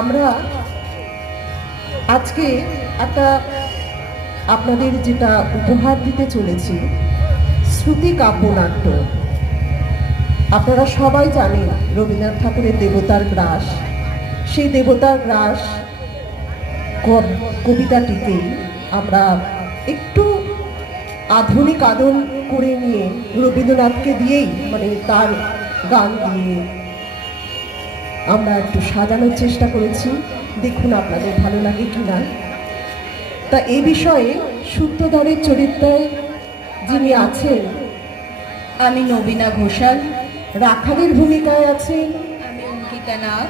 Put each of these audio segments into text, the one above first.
আমরা আজকে একটা আপনাদের যেটা উপহার দিতে চলেছি, শ্রুতি কাব্যনাট্য। আপনারা সবাই জানেন রবীন্দ্রনাথ ঠাকুরের দেবতার গ্রাস। সেই দেবতার গ্রাস কবিতাটিকেই আমরা একটু আধুনিক আদল করে নিয়ে রবীন্দ্রনাথকে দিয়েই মানে তার গান দিয়ে আমরা একটু সাজানোর চেষ্টা করেছি। দেখুন আপনাদের ভালো লাগে কি না। তা এই বিষয়ে সূত্রধরের চরিত্রে যিনি আছেন আমি নবীনা ঘোষাল। রাখালের ভূমিকায় আছেন আমি অঙ্কিতা নাথ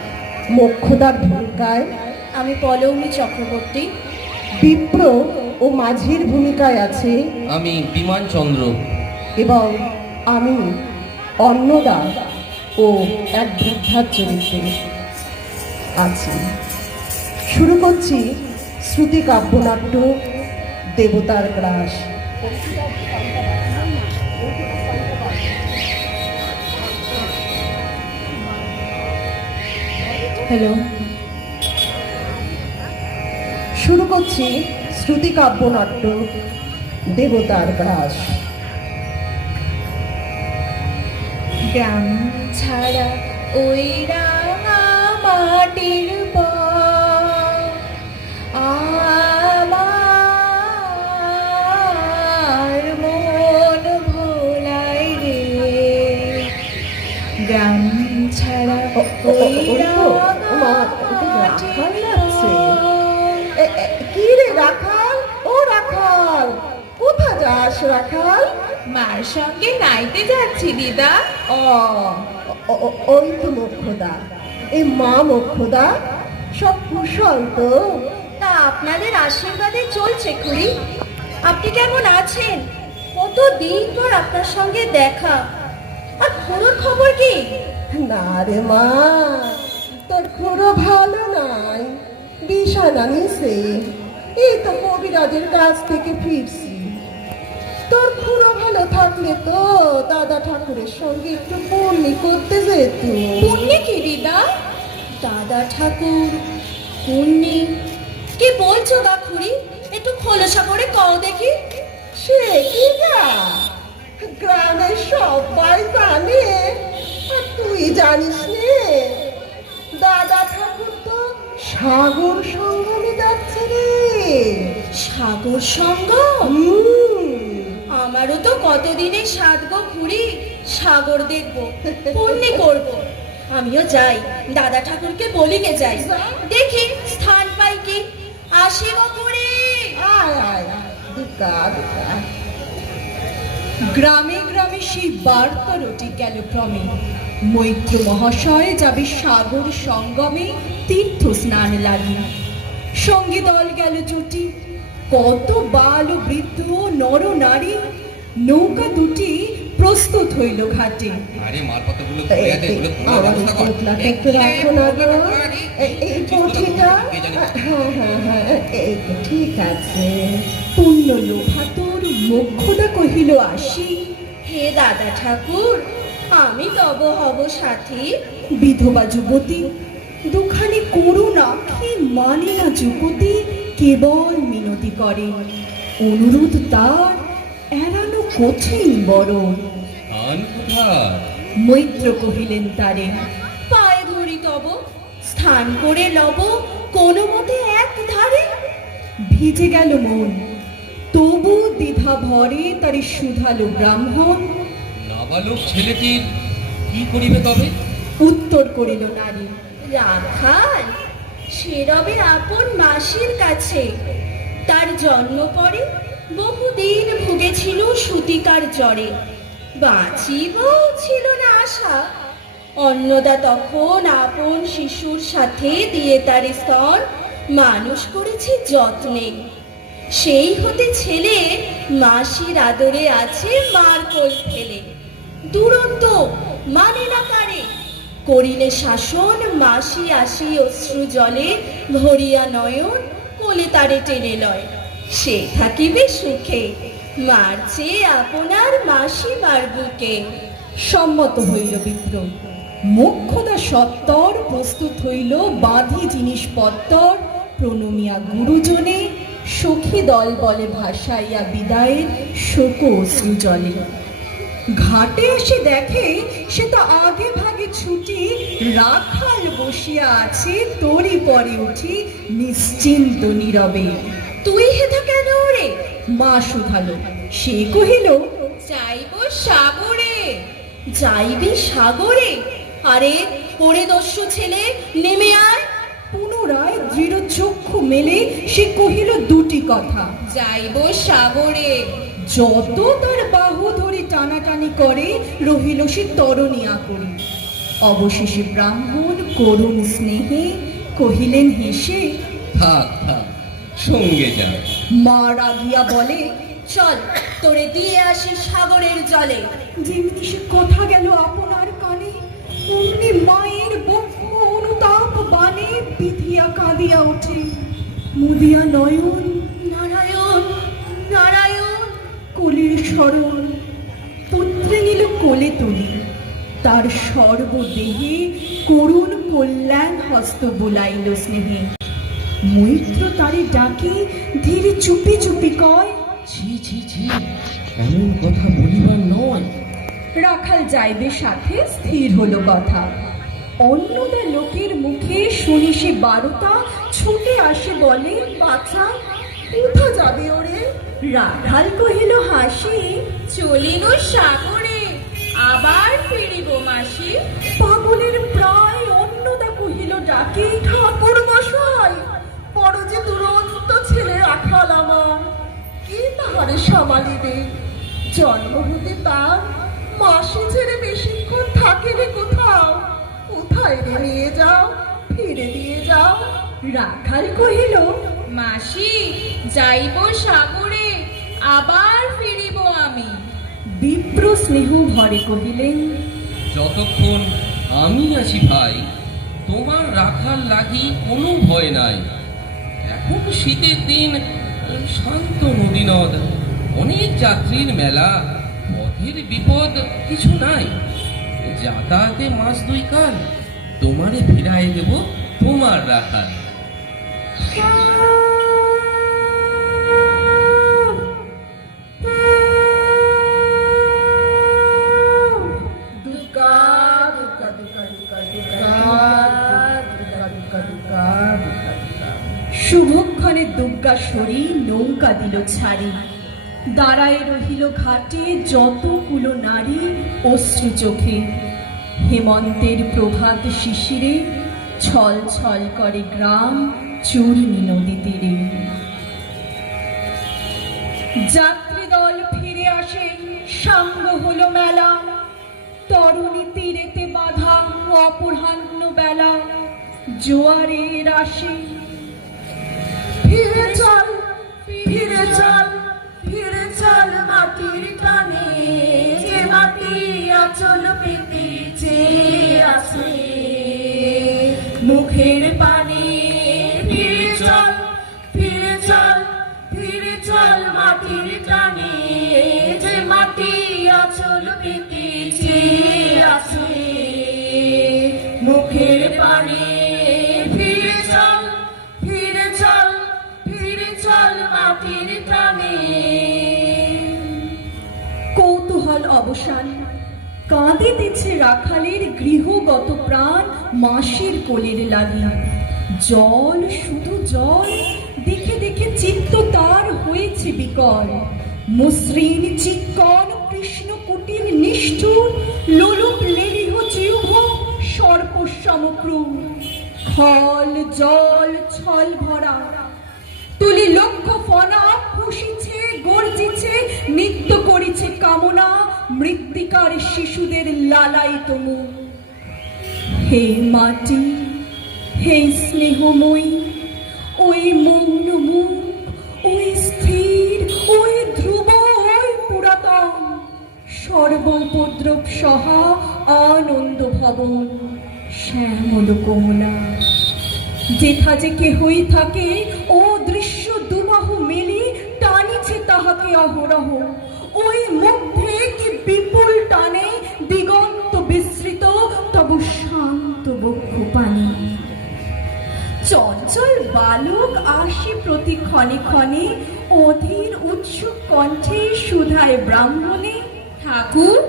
মোক্ষদার ভূমিকায়। আমি পলৌমি চক্রবর্তী। বিপ্র ও মাঝির ভূমিকায় আছে। আমি বিমান চন্দ্র। এবং আমি অন্নদা। ও এক বৃদ্ধার চরিত্রে আছি শুরু করছি শ্রুতি কাব্যনাট্য, দেবতার গ্রাস হ্যালো। শুরু করছি শ্রুতি কাব্যনাট্য, দেবতার গ্রাস গ্রাম ছাড়া ওই রাঙা মাটির আমার মন ভোলাই রে গ্রাম ছাড়া ওই কি রে রাখাল ও রাখাল কোথা যাস রাখাল মার সঙ্গে নাইতে যাচ্ছি দিদা ও- ওই তো মোক্ষদা এই মা মোক্ষদা সব কুশল তো। তা আপনাদের আশীর্বাদে চলছে খুড়ি। আপনি কেমন আছেন? কত দিন পর আপনার সঙ্গে দেখা। আর খুড়োর খবর কি? না রে মা তোর খুঁড়ো ভালো নাই বিছানা নিছে। এই তো কবিরাজের কাছ থেকে ফিরছি। তোর খুঁড়ো ভালো থাকলে তো দাদা ঠাকুরের সঙ্গে একটু পূর্ণি করতে যেত। পুণ্যি কি দিদা? দাদা ঠাকুর পুণ্যি। কি বলছো গা খুড়ি? একটু খোলসা করে কও দেখি। সে কি গা? গ্রামের সবাই জানে আর তুই জানিস নে দাদা ঠাকুর তো সাগর সঙ্গমে যাচ্ছে রে। সাগর সঙ্গ হুম, আমারও তো কতদিনে গো খুড়ি সাগর দেখব, পুণ্যি করব। আমিও যাই, দাদা ঠাকুরকে বলিকে যাই। দেখি, স্থান পাই কি? আসি গো খুড়ি আয় আয় আয় দুকা দুকা গ্রামে গ্রামে সেই বার্তা রটি গেল ক্রমে। মৈত্র মহাশয় যাবে সাগর সঙ্গমে তীর্থ স্নান লাগি। সঙ্গী দল গেল জুটি কত বাল বৃদ্ধ নর নারী নৌকা দুটি প্রস্তুত হইল ঘাটে। আরে মালপত্রগুলো একটু রাখো। না গো এই- পুঁথিটা হ্যাঁ হ্যাঁ হ্যাঁ এই তো ঠিক আছে। পুণ্য লোভাতর মোক্ষদা কহিল আসি। হে দাদা ঠাকুর আমি তব হব সাথী। বিধবা যুবতী দুখানি করুণা কি মানে না যুবতী কেবল মিনতি করে। অনুরোধ তার এড়ানো কঠিন বড় মৈত্র কহিলেন তারে পায়ে ধরি তব স্থান করে লব কোনো মতে এক ধারে ভিজে গেল মন। তবু দ্বিধা ভরে তারে সুধালো ব্রাহ্মণ। নাবালক ছেলেটির কি করিবে তবে? উত্তর করিল নারী রাখাল সে রবে আপন মাসির কাছে। তার জন্ম পরে বহুদিন ভুগেছিল সুতিকার জ্বরে। বাঁচিব ছিল না আশা। অন্নদা তখন আপন শিশুর সাথে দিয়ে তার স্তর মানুষ করেছে যত্নে। সেই হতে ছেলে মাসির আদরে আছে মার কোল ফেলে। দুরন্ত মানে না কারে করিলে শাসন, মাসি আসি অশ্রু জলে, ভরিয়া নয়ন, কোলে তারে টেনে লয়। সে থাকিবে সুখে মারছে আপনার মাসি মার সম্মত হইল বিপ্র মোক্ষদা সত্তর, প্রস্তুত হইল বাঁধি জিনিসপত্তর প্রণমিয়া গুরুজনে, সখী দল বলে ভাসাইয়া বিদায়ের শোক অশ্রু জলে। ঘাটে এসে দেখে সে তো আগে ভাগে ছুটি, রাখাল বসিয়া আছে তোরই পরে উঠি, নিশ্চিন্ত নীরবে। তুই হেথা কেন রে? মা শুধালো। সে কহিল, যাইব সাগরে। যাইবি সাগরে? আরে ওরে দস্যু ছেলে, নেমে আয়। পুনরায় দৃঢ় চক্ষু মেলে সে কহিল দুটি কথা। যাইব সাগরে। যত তার বাহু ধরে টানাটানি করে রহিল সে তরণিয়া করি অবশেষে ব্রাহ্মণ করুণ স্নেহে কহিলেন হেসে থাক থাক সঙ্গে যা। মা রাগিয়া বলে চল তোরে দিয়ে আসি সাগরের জলে। যেমনি সে কথা গেল আপনার কানে অমনি মায়ের বক্ষ অনুতাপ বানে বিধিয়া কাঁদিয়া ওঠে। মুদিয়া নয়ন নারায়ণ নারায়ণ স্মরণ, পুত্রে নিল কোলে তুলি। তার সর্বদেহে করুণ কল্যাণ হস্ত বুলাইল স্নেহে। মৈত্র তারে ডাকি, ধীরে চুপি চুপি কয় এমন কথা বলিবার নয়। রাখাল যাইবে সাথে, স্থির হলো কথা। অন্যদা লোকের মুখে শুনি সে বারোটা ছুটে আসে বলে, বাছা, কোথা যাবে ওরে? রাখাল কহিল হাসি? চলিল সাগরে আবার ফিরিব মাসি। পাগলের প্রায় অন্যদা কহিল ডাকে ঠাকুর মশাই যে দুরন্ত ছেলে রাখাল আমার। কি তাহারে সামালিবে জন্ম হতে তার মাসি ছেড়ে বেশিক্ষণ থাকে রে কোথাও? কোথায় রে নিয়ে যাও ফিরে দিয়ে যাও? রাখাল কহিল মাসি যাইব সাগরে আবার ফিরিব আমি। বিপ্র স্নেহ ভরে কহিলেন যতক্ষণ আমি আছি ভাই তোমার রাখার লাগি কোনো ভয় নাই। এখন শীতের দিন শান্ত নদী নদ অনেক যাত্রীর মেলা পথের বিপদ কিছু নাই। যাতায়াতে মাস দুই কাল তোমারে ফিরাই দেব তোমার রাখাল। ছাড়ি দাঁড়ায় রহিল ঘাটে যত কুলো নারী অশ্রু চোখে। হেমন্তের প্রভাত শিশিরে ছল ছল করে গ্রাম চূর্ণি নদী তীরে যাত্রী দল ফিরে আসে, সাঙ্গ হলো মেলা। তরুণী তীরেতে বাধা অপরাহ্ন বেলা। জোয়ারের আসে, ফিরে চল চল ফিরে কাঁদিতেছে রাখালের গৃহগত প্রাণ মাসির কোলের লাগি জল, শুধু জল, দেখে দেখে চিত্ত তার হয়েছে বিকল। মসৃণ চিক্কন কৃষ্ণ কুটির নিষ্ঠুর, লোলুপ লেলিহ জিহ্ব সর্প সমক্রম খল, জল, ছল ভরা। তুলি লক্ষ্য ফনা, খুশিছে, গর্জিছে নৃত্য করিছে কামনা মৃত্তিকার শিশুদের লালাই তমু হে মাটি, হে স্নেহময়ী, ওই মৌন মুখ, ওই স্থির, ওই ধ্রুব ওই পুরাতন, সর্বোপদ্রব সহা আনন্দ ভবন, শ্যামল কমলা। যেথা যে কেহই থাকে, ও দৃশ্য তাহাকে অহরহ। ওই মধ্যে কি বিপুল টানে, দিগন্ত বিস্তৃত, তব শান্ত বক্ষ পানি চঞ্চল বালক আসি প্রতি ক্ষণে ক্ষণে, অধীর উৎসুক কণ্ঠে সুধায় ব্রাহ্মণে, ঠাকুর,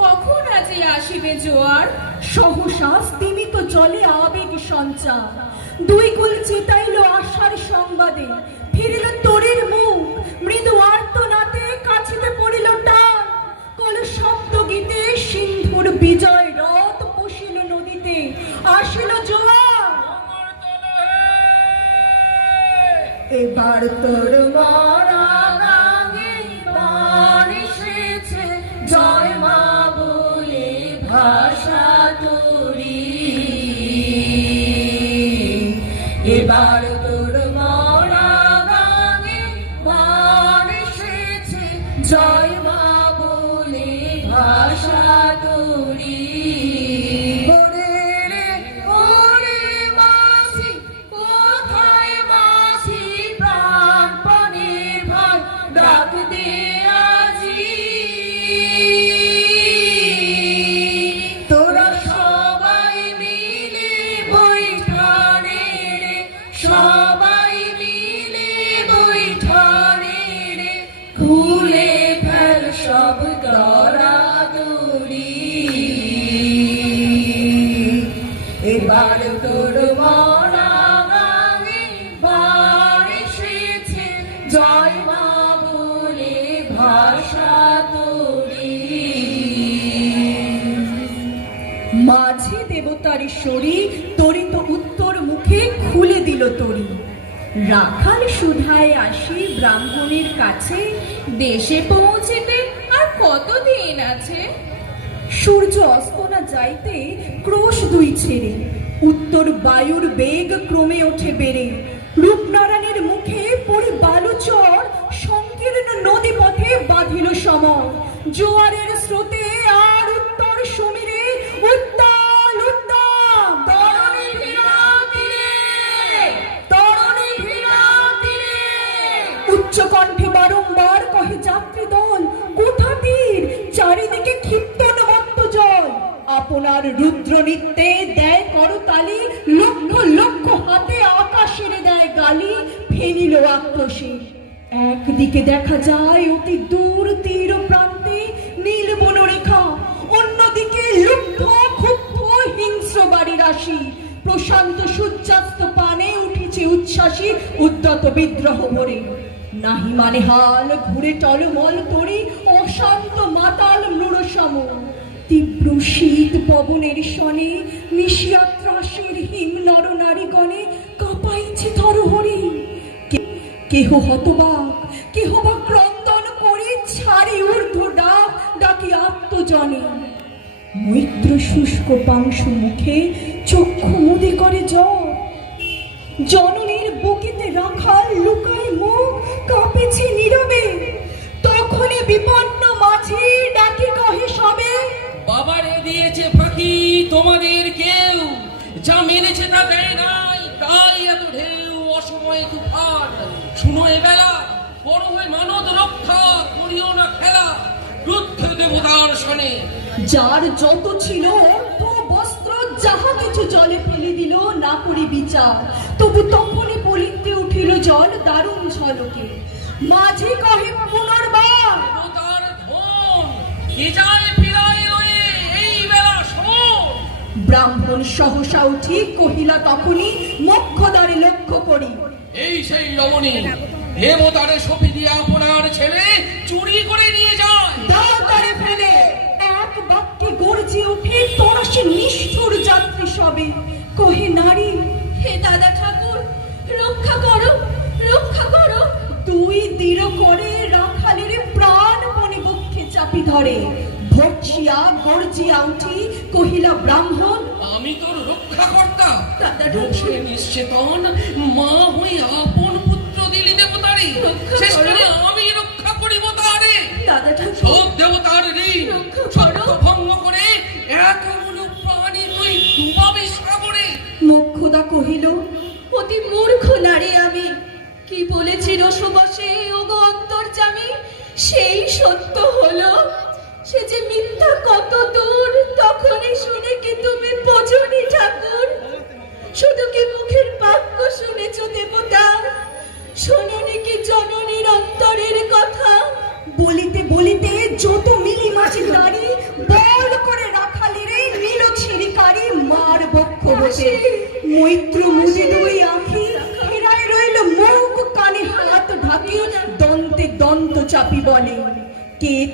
কখন আজ আসিবে জোয়ার? সহসা স্তিমিত জলে আবেগ সঞ্চার। দুই কুল চেতাইল আশার সংবাদে, ফিরিল বিজয় রথ পশিল নদীতে আসিল জোয়ার। এবার তোর মরা এবার তোর মরা গানে বার তরিত উত্তর মুখে খুলে দিল তরি। রাখাল সুধায় আসি ব্রাহ্মণের কাছে। দেশে পৌঁছিতে আর কতদিন আছে? সূর্য অস্ত না যাইতে ক্রোশ দুই ছেড়ে। উত্তর বায়ুর বেগ ক্রমে ওঠে বেড়ে। রূপনারায়ণের মুখে পড়ে বালুচর, সংকীর্ণ নদী পথে বাঁধিল সমর। জোয়ারের স্রোতে আর উত্তর সমীরে উত্তাল আপনার রুদ্র নৃত্যে দেয় করতালি লক্ষ লক্ষ হাতে আকাশের দেয় গালি। ফেনিল আক্রোশে। একদিকে দেখা যায় অতি দূর তীর প্রান্তে নীল বনরেখা। অন্যদিকে লুব্ধ ক্ষুব্ধ, হিংস্র বাড়ি রাশি প্রশান্ত সূর্যাস্ত পানে উঠেছে উচ্ছ্বাসী উদ্যত বিদ্রোহ ভরে। নাহি মানে হাল, ঘুরে টলমল করি অশান্ত মাতাল মৃড়সম তীব্র শীত পবনের শনে মিশিয়া ত্রাসের হিম নর নারীগণে কাঁপাইছে থরহরি। কে- কেহ হতবাক, কেহ বা ক্রন্দন করে ছাড়ি ঊর্ধ্ব ডাক ডাকি আত্মজনে। মৈত্র শুষ্ক পাংশু মুখে চক্ষু মুদি করে জ্বর। জননীর বুকিতে রাখাল লুকায় মুখ কাঁপেছে নীরবে। তখনই বিপন্ন মাঝি ডাকি কহে সবে বাবারে তোমাদের কেউ যা মেরেছে তা দেয় নাই তাই এত ঢেউ অসময়ে তুফান। শুনো এ বেলা বড় হয়ে মানদ রক্ষা করিও না খেলা রুদ্ধ দেবতার শনে যার যত ছিল অর্থ বস্ত্র যাহা কিছু জলে ফেলে দিল না করি বিচার। তবু তখনই পলিতে উঠিল জল দারুণ ঝলকে। মাঝে কহে পুনর্বার দেবতার ধন কে যায় ফিরায় ব্রাহ্মণ সহসা উঠি কহিলা তখনই মক্ষদ্বারে লক্ষ্য করি। এই সেই রমণী দেবতারে সপি দিয়ে আপনার ছেলে চুরি করে নিয়ে যায়। দাঁড়ে ফেলে এক বাক্যে গর্জে ওঠে তরাসে নিষ্ঠুর যাত্রী সবে। কহে নারী হে দাদা ঠাকুর রক্ষা করো রক্ষা করো। তুই দৃঢ় করে রাখালের প্রাণ মনে বক্ষে চাপি ধরে। ভর্ষিয়া গর্জিয়া উঠি কহিলা ব্রাহ্মণ আমি তোর রক্ষাকর্তা। নিশ্চেতন মা হই আপন পুত্র দিলি দেবতারে। শেষ করে। আমি রক্ষা করিব তারে। সব দেবতার ঋণ সত্য ভঙ্গ করে এক প্রাণী তুই ডুবাবে সাগরে। মোক্ষদা কহিল অতি মূর্খ নারী আমি। কি বলেছি রসবসে ওগো অন্তর্জামী সেই সত্য হলো সে যে মিথ্যা কত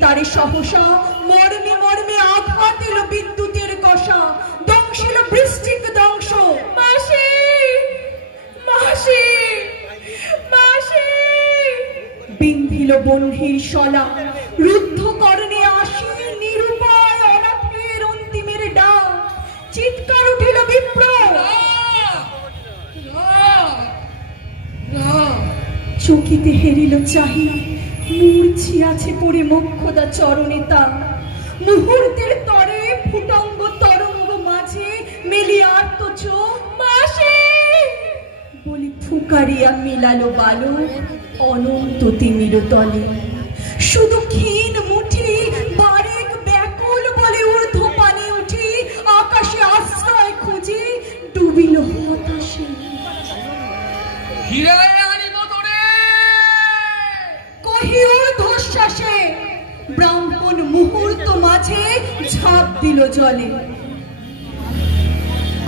তারে সহসা, মর্মে মর্মে আঘাত এলো বিদ্যুতের কষা দংশিল বৃষ্টিক দংশ। মাসি মাসি মাসি। বিন্ধিল বন্ধির শলা রুদ্ধ করণে আসি নিরুপায় অনাথের অন্তিমের ডাক চিৎকার উঠিল বিপ্র। চকিতে হেরিল চাহি। মূর্ছি আছে পড়ে মক্ষদা চরণে মুহূর্তের তরে ফুটঙ্গ তরঙ্গ মাঝে মেলি বলি, ফুকারিয়া মিলালো বালো, অনন্ত তিমির তলে। শুধু ক্ষীণ মুঠি, বারেক ব্যাকুল বলে ঊর্ধ্ব পানে উঠি, আকাশে আশ্রয় খুঁজি, ডুবিল হতাশে ফিরে আনিব তোরে কহি ঊর্ধ্বশ্বাসে ব্রাহ্মণ মুহূর্ত মাঝে ঝাঁপ দিল জলে।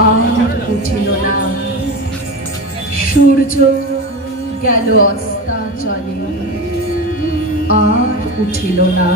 আর উঠিল না। সূর্য গেল অস্তা চলে আর উঠিল না।